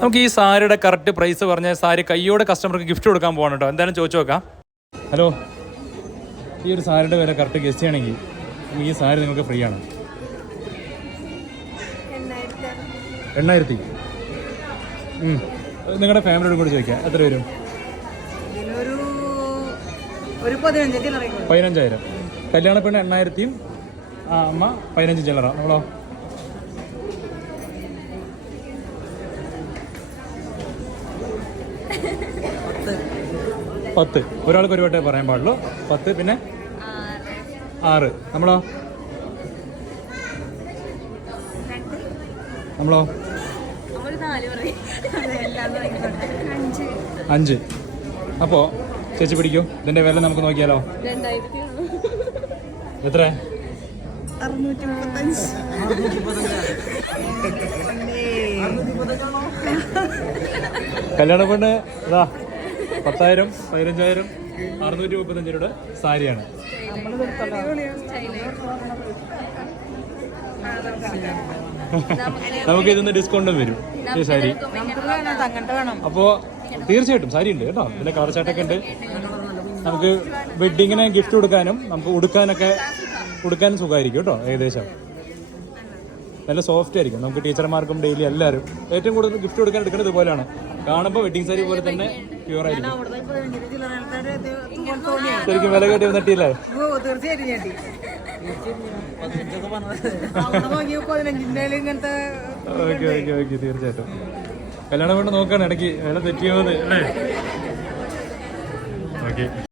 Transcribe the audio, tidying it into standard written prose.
നമുക്ക് ഈ സാരിയുടെ കറക്റ്റ് പ്രൈസ് പറഞ്ഞ സാരി കയ്യോടെ കസ്റ്റമർക്ക് ഗിഫ്റ്റ് കൊടുക്കാൻ പോകണം കേട്ടോ. എന്തായാലും ചോദിച്ചു നോക്കാം. ഹലോ, ഈ ഒരു സാരിയുടെ വില കറക്റ്റ് ഗസ്റ്റ് ചെയ്യണമെങ്കിൽ ഈ സാരി നിങ്ങൾക്ക് ഫ്രീ ആണ്. 8,000. നിങ്ങളുടെ ഫാമിലിയോട് കൂടി ചോദിക്കാം, എത്ര വരും? 15,000. കല്യാണ പെണ്ണ് 8,000, അമ്മ 15 ചില്ലറ. നമ്മളോ? പത്ത്. ഒരാൾക്ക് ഒരു വട്ടേ പറയാൻ പാടുള്ളൂ. 10. പിന്നെ 6. നമ്മളോ? 5. അപ്പോൾ ചേച്ചി പിടിക്കൂ. ഇതിന്റെ വില നമുക്ക് നോക്കിയാലോ? എത്ര? 635. കല്യാണ പെണ്ണ് ഇതാ 10,000, 15,000, 635 രൂപയുടെ സാരിയാണ്. നമുക്ക് ഇതിന്ന് ഡിസ്കൗണ്ടും വരും ഈ സാരി. അപ്പോൾ തീർച്ചയായിട്ടും സാരി ഉണ്ട് കേട്ടോ. ഇതിന്റെ കളർ ചാട്ടൊക്കെ ഉണ്ട്. നമുക്ക് വെഡിങ്ങിന് ഗിഫ്റ്റ് കൊടുക്കാനും നമുക്ക് ഉടുക്കാനും സുഖമായിരിക്കും കേട്ടോ. ഏകദേശം നല്ല സോഫ്റ്റ് ആയിരിക്കും. നമുക്ക് ടീച്ചർമാർക്കും ഡെയിലി എല്ലാവരും ഏറ്റവും കൂടുതൽ ഗിഫ്റ്റ് കൊടുക്കാൻ എടുക്കുന്നത് ഇതുപോലെയാണ്. കാണുമ്പോൾ വെഡിങ് സാരി പോലെ തന്നെ പ്യൂർ ആയിരിക്കും. ശരിക്കും വില കേട്ടി വന്നിട്ടില്ലേ? ഓക്കെ തീർച്ചയായിട്ടും. കല്യാണം കൊണ്ട് നോക്കാണ് ഇടയ്ക്ക് വില തെറ്റിയത് അല്ലേ? ഓക്കെ.